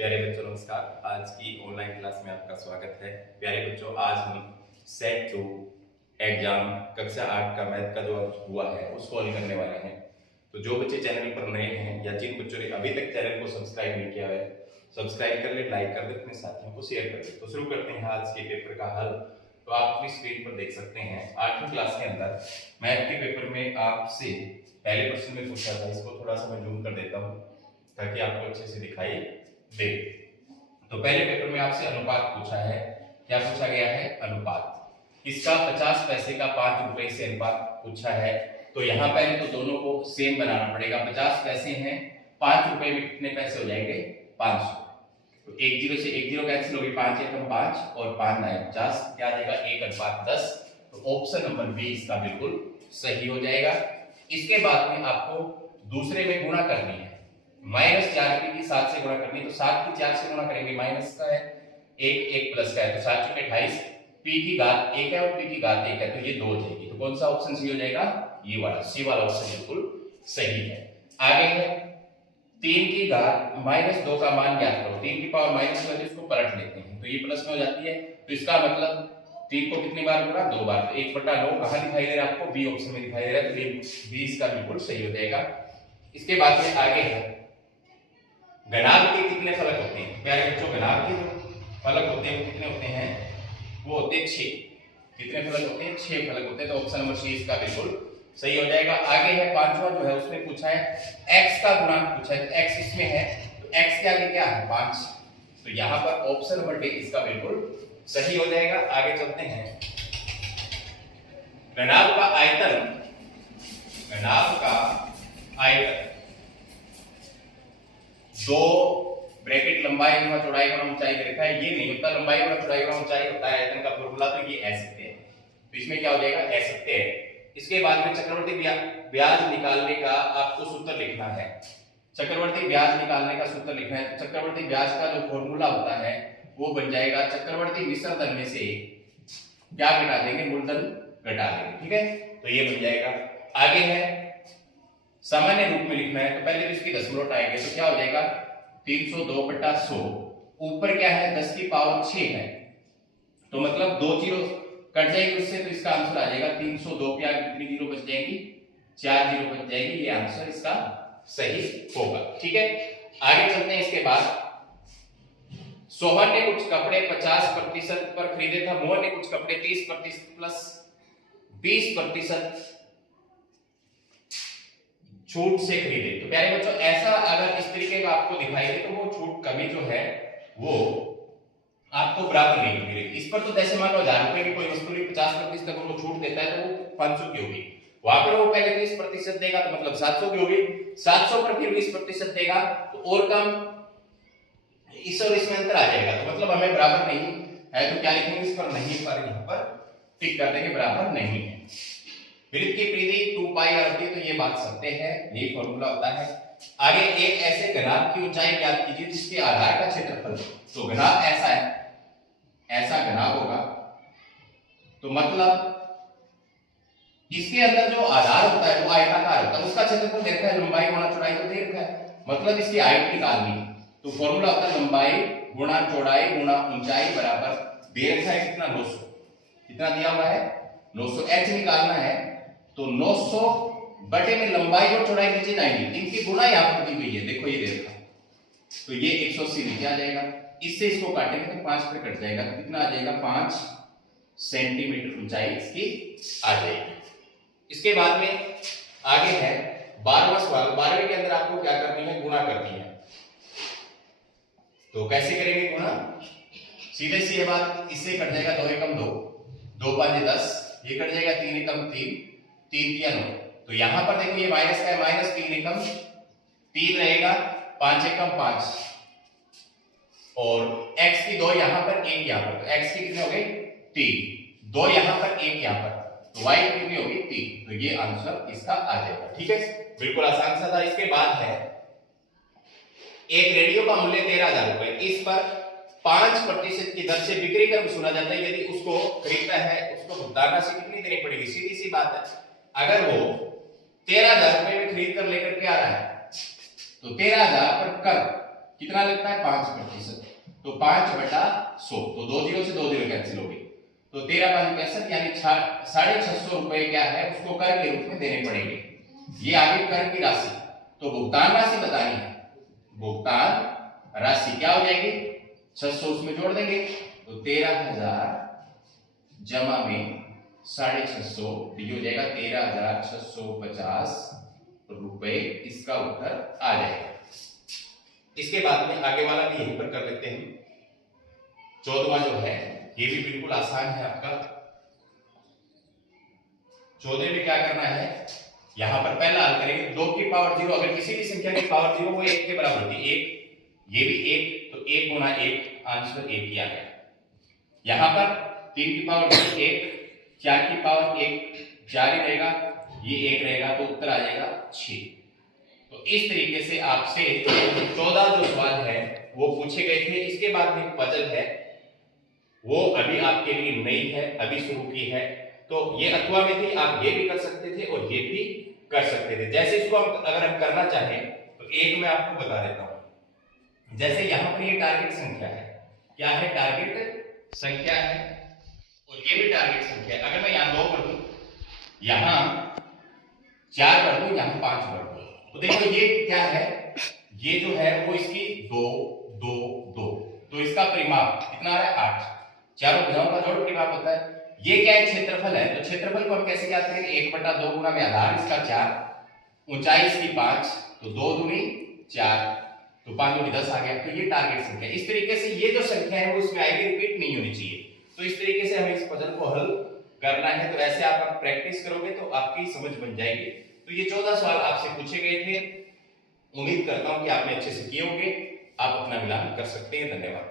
प्यारे बच्चों नमस्कार। आज की ऑनलाइन क्लास में आपका स्वागत है। प्यारे बच्चों, आज हम सेट 2 एग्जाम कक्षा 8 का मैथ का जो हुआ है उसको हल करने वाले हैं। तो जो बच्चे चैनल पर नए हैं या जिन बच्चों ने अभी तक चैनल को सब्सक्राइब नहीं किया है, सब्सक्राइब कर ले, लाइक कर दे, अपने साथियों को शेयर कर दे। तो शुरू करते हैं आज के पेपर का हल। तो आप अपनी स्क्रीन पर देख सकते हैं 8वीं क्लास के अंदर मैथ के पेपर में आपसे पहले प्रश्न में पूछा था। इसको थोड़ा सा मैं जूम कर देता हूँ ताकि आपको अच्छे से दिखाई दे। तो पहले पेपर में आपसे अनुपात पूछा है। क्या पूछा गया है? अनुपात। इसका 50 पैसे का 5 रुपए से अनुपात पूछा है। तो यहाँ पहले तो दोनों को सेम बनाना पड़ेगा। 50 पैसे हैं, 5 रुपए में कितने पैसे हो जाएंगे? 500। तो एक जीरो से एक जीरो कैंसिल होगी, 5 एकम 5 और 5 9 50, क्या आ जाएगा? 1:10। तो ऑप्शन नंबर बी इसका बिल्कुल सही हो जाएगा। इसके बाद में आपको दूसरे में गुणा करनी है। -4 की 7 से गुणा करनी है। तो 7 की 4 से गुणा करेंगे, माइनस का है, 1 प्लस का है, तो 7 चौके 28, p की घात 1 है और p की घात 1 है, तो ये 2 हो जाएगी। तो कौन सा ऑप्शन सही हो जाएगा? ये वाला, सी वाला ऑप्शन बिल्कुल सही है। आगे है 3 की घात -2 का मान ज्ञात करो। 3 की पावर माइनस वाले इसको पलट लेते हैं, तो ये प्लस में हो जाती है। तो इसका मतलब 3 को कितनी बार गुणा? 2 बार। तो 1/9 कहां दिखाई दे रहा है आपको? बी ऑप्शन में दिखाई दे रहा है। तो बी इसका बिल्कुल सही हो जाएगा। इसके बाद में आगे है घनाभ के कितने फलक होते हैं? प्यारे बच्चों, घनाभ के जो फलक होते हैं वो कितने होते हैं? वो होते हैं 6। कितने फलक होते हैं? 6 फलक होते हैं। तो ऑप्शन नंबर सी इसका बिल्कुल सही हो जाएगा। आगे है 5वां जो है उसमें पूछा है x का गुणांक पूछा है। तो x इसमें है, तो x के आगे क्या है? 5। तो यहाँ पर ऑप्शन नंबर डी इसका बिल्कुल सही हो जाएगा। आगे चलते हैं घनाभ का आयतन। घनाभ का आयतन 2 ब्रैकेट लंबाई गुणा चौड़ाई गुणा ऊंचाई दे रखा है। ये नहीं होता, लंबाई गुणा चौड़ाई गुणा ऊंचाई होता है आयतन का फॉर्मूला। तो ये असत्य है, तो इसमें क्या हो जाएगा? असत्य है। इसके बाद में चक्रवर्ती ब्याज निकालने का आपको सूत्र लिखना है। चक्रवर्ती ब्याज निकालने का सूत्र लिखना है। तो चक्रवर्ती ब्याज का जो फॉर्मूला होता है वो बन जाएगा चक्रवर्ती मिश्र धन में से क्या घटा देंगे? मूलधन घटा देंगे। ठीक है, तो ये बन जाएगा। आगे है सामान्य रूप में लिखना है। तो पहले तो इसकी दशमलव उठाएंगे, तो क्या हो जाएगा? 302/100। ऊपर क्या है? 10 की पावर 6 है, तो मतलब 2 जीरो कट जाएगी उससे, तो इसका आंसर आ जाएगा 302 के आगे कितनी जीरो बच जाएंगी? 4 जीरो बच जाएगी। ये आंसर इसका सही होगा। ठीक है, आगे चलते हैं। इसके बाद सोहन ने कुछ कपड़े 50% पर खरीदे था। मोहन ने कुछ कपड़े 30% प्लस 20% छूट से खरीदे। तो प्यारे बच्चों, ऐसा अगर इस तरीके का आपको दिखाई दे तो वो छूट कभी जो है वो आपको बराबर नहीं मिलेगी। इस पर तो जैसे मान लो 1000 रुपए की कोई वस्तु 50% तक वो छूट देता है तो वो 500 की होगी। वहां पर वो पहले 20% देगा तो मतलब 700 की होगी। 700 पर फिर 20% देगा तो और कम, इस और इसमें अंतर आ जाएगा। तो मतलब हमें बराबर नहीं है, तो क्या लिखेंगे इस पर? नहीं पर यहाँ पर टिक कर देंगे, बराबर नहीं है। वृत्त की परिधि 2 पाई होती है, तो ये बात सत्य है, यही फॉर्मूला होता है। आगे एक ऐसे घनाभ की ऊंचाई ज्ञात कीजिए जिसके आधार का क्षेत्रफल, तो घनाभ ऐसा है, ऐसा घनाभ होगा, तो मतलब इसके अंदर जो आधार होता है वो आयताकार होता है, उसका क्षेत्रफल देखा है, लंबाई गुणा चौड़ाई तो दे रखा है, मतलब इसकी हाइट निकालनी है। तो फॉर्मूला होता है लंबाई गुणा चौड़ाई गुणा ऊंचाई बराबर दे रखा है कितना? 900। कितना दिया हुआ है? 900। h निकालना है तो 900 बटे में लंबाई और चौड़ाई नीचे जाएंगी, इनकी गुणा यहाँ पर दी हुई है, देखो ये दे रखा है, तो ये 180 नीचे आ जाएगा। इससे इसको काटेंगे तो 5 पे कट जाएगा, तो कितना आ जाएगा? 5 सेंटीमीटर ऊंचाई इसकी आ जाएगी। इसके बाद में आगे है 12वां सवाल। 12वें के अंदर आपको क्या करनी है? गुणा करनी है। तो कैसे करेंगे गुणा? सीधे सी ये बात, इससे कट जाएगा 2 एकम 2, 2 5 10, ये कट जाएगा 3 एकम 3, 3 3 9। तो यहां पर देखो ये माइनस का है, -3 एकम 3 रहेगा, 5 एकम 5 और x की 2 यहां पर 1 यहां पर, तो x की कितने हो गए? 3, 2 यहां पर 1 यहां पर, तो y की कितनी होगी? 3। तो ये आंसर इसका आ जाएगा। ठीक है, बिल्कुल आसान सा था। इसके बाद है एक रेडियो का मूल्य 13,000 रुपए, इस पर 5% की दर से बिक्री कर सुना जाता है। यदि उसको खरीदना है, उसको भुगतान राशि कितनी देनी पड़ेगी? सीधी सी बात है, अगर वो 13,000 रुपए में खरीद कर लेकर के आ रहा है तो 13,000 पर कर कितना लगता है 5%। तो 5/100, तो 2 जीरो से 2 जीरो कैंसिल हो गई, तो 13×5 = 65, यानी 650 रुपए क्या है उसको कर के रूप में देने पड़ेंगे। ये आगे कर की राशि, तो भुगतान राशि बतानी है। भुगतान राशि क्या हो जाएगी, 600 उसमें जोड़ देंगे, तो 13,000 जमा में 650 डी हो जाएगा 13,650 रुपए, इसका उत्तर आ जाएगा। इसके बाद में आगे वाला भी यहीं पर कर लेते हैं। 14वां जो है ये भी बिल्कुल आसान है आपका। 14 में क्या करना है, यहां पर पहला हल करेंगे 2 की पावर 0, अगर किसी भी संख्या की पावर 0 वो 1 के बराबर होती है, 1 ये भी 1, तो 1 गुना 1 आंसर 1 ही आ गया। यहां पर 3 की पावर 0 1, 4 की पावर 1 4 ही रहेगा, ये 1 रहेगा, तो उत्तर आ जाएगा 6। तो इस तरीके से आपसे 14 जो सवाल है वो पूछे गए थे। इसके बाद में पजल है, वो अभी आपके लिए नई है, अभी शुरू की है, तो ये अथवा में थी, आप ये भी कर सकते थे और ये भी कर सकते थे। जैसे इसको अगर हम करना चाहें तो एक मैं आपको बता देता हूं। जैसे यहां पर ये टारगेट संख्या है, क्या है, टारगेट संख्या है, और ये भी टारगेट संख्या है। अगर मैं यहां 2 कर दूं, यहां 4 कर दूं, यहां 5 कर दूं, तो देखो ये क्या है, ये जो है वो इसकी 2 2 2, तो इसका परिमाप कितना आ रहा है 8। चारों भुजाओं का जोड़ परिमाप होता है। ये क्या है, क्षेत्रफल है, तो क्षेत्रफल को हम कैसे ज्ञात करेंगे, 1/2 गुना में आधार इसका 4, ऊंचाई इसकी 5, तो 2 दूनी 4, तो 5 दूनी 10 आ गया। तो ये टारगेट संख्या। इस तरीके से ये जो संख्या है वो इसमें आएगी, रिपीट नहीं होनी चाहिए। तो इस तरीके से हमें इस पजल को हल करना है। तो ऐसे आप प्रैक्टिस करोगे तो आपकी समझ बन जाएगी। तो ये 14 सवाल आपसे पूछे गए थे। उम्मीद करता हूं कि आपने अच्छे से किए होंगे। आप अपना मिलान कर सकते हैं। धन्यवाद।